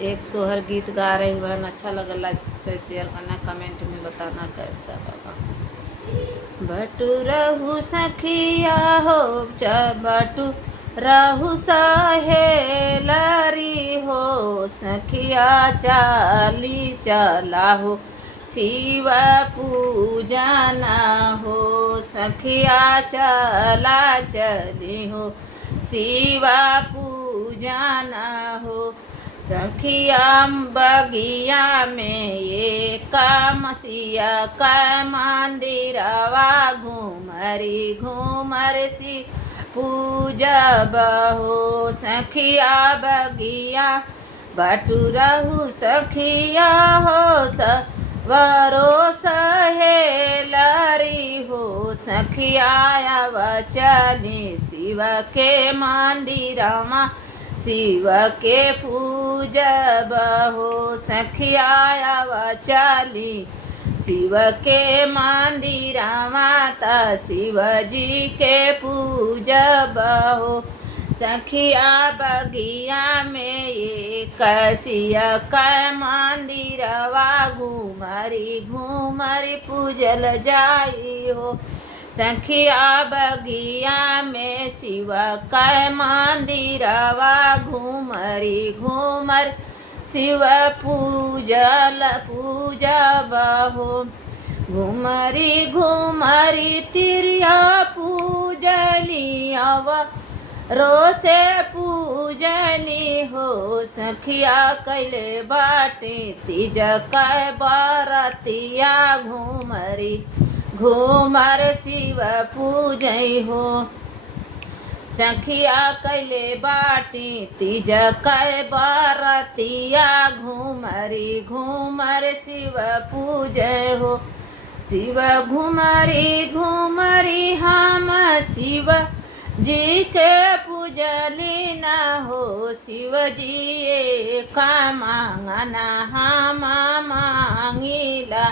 एक सोहर गीत गा रही बहन, अच्छा लगा लाइक शेयर करना, कमेंट में बताना कैसा लगा। बटू रहू सखिया हो बटू रहू सहेलरी हो, सखिया चाली चला हो शिव पूजना हो, सखिया चला चली हो शिव पूजना हो। सखिया बगिया में ये कामसिया का मंदिरवा घूमरी घूमर सी पूजब हो, सखिया बगिया बटू रहू सखिया हो सवरो सहेलरी हो, सखिया चली शिव के मंदिरमा शिव के पूजब हो, सखिया चली शिव के मंदिर माता शिव जी के पूजब हो। सखिया बगिया में ये कसिया का मंदिरवा घूमरी घूमरी पूजल जाई हो, सखिया बगिया में शिव का मंदिरवा घूमरी घूमर शिव पूजल पूजब हो। घूमरी घूमरी तिरिया पूजली अव रोसे पूजली हो, सखिया कैले बाटे तीज कै बरतिया घूमरी घूमर शिव पूजई हो, सखिया कैले बाटी तीज कै बरतिया घूमरी घूमर शिव पूजय हो। शिव घूमरी घूमरी हम शिव जी के पूजली न हो, शिव जी का मांगना हम मांगिला,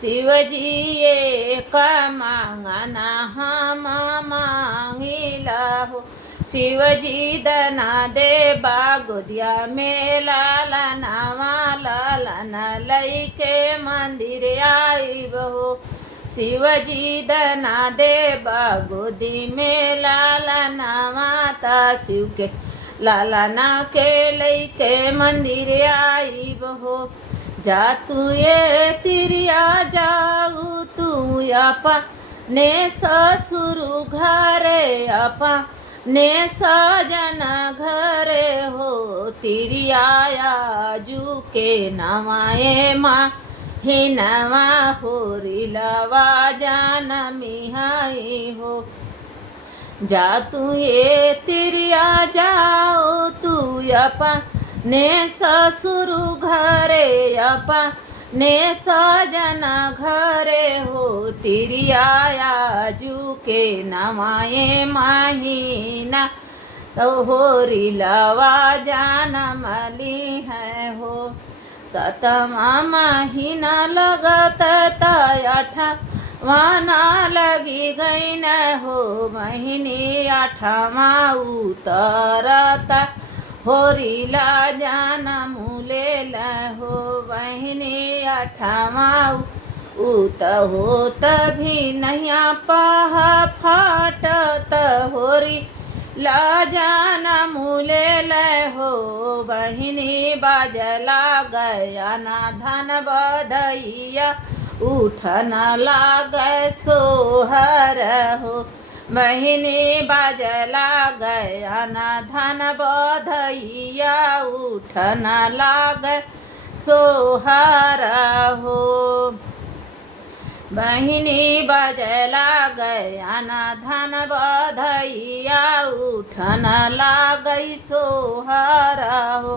शिव जी का मांगना हम मांगिला हो। शिव जी दना दे बागोदिया में लालनावा लालना लई के मंदिर आईब हो, शिव जी दना दे बागोदी में लालनावा ता शिव के लालना के लई के मंदिर आईब हो। जा तू ये तिरिया जाऊ तू अपा ने ससुर घरे अपा ने सजन घरे हो, तिरिया जू के नवाए माँ ही नवा हो रिलवा जान मिहाई हो। जा तू ये तिरिया जाओ तू अपा ने ससुर घरे अपा ने सजना घरे हो, तिरिया जू के नवाए महीना तो हो रिलवा जान मली है हो। सतमा महीना लगत अठा वाना लगी गई न हो, महीने आठवा उतरता होरिला जाना मुले हो, बहने आठवा उत होत भी नहिया पाह फाटत होरी ला जाना मुले हो, बहनी बाजला गया ना धन बधैया उठना लाग सोहर हो, बहिनी बाजला गया ना धन बधैया उठना लाग सोहर हो, बहिनी बाजला गया ना धन बधैया उठना लागई सोहर हो।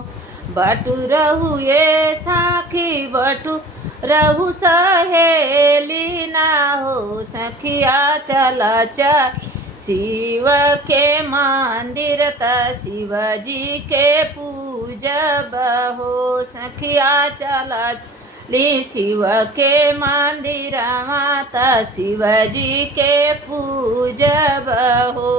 बटू रहू ये साखी बटू रहू सहेली ना हो, सखिया चला चल शिव के मंदिर त शिव जी के पूजब हो, सखिया चला ली शिव के मंदिर माता शिव जी के पूजब हो।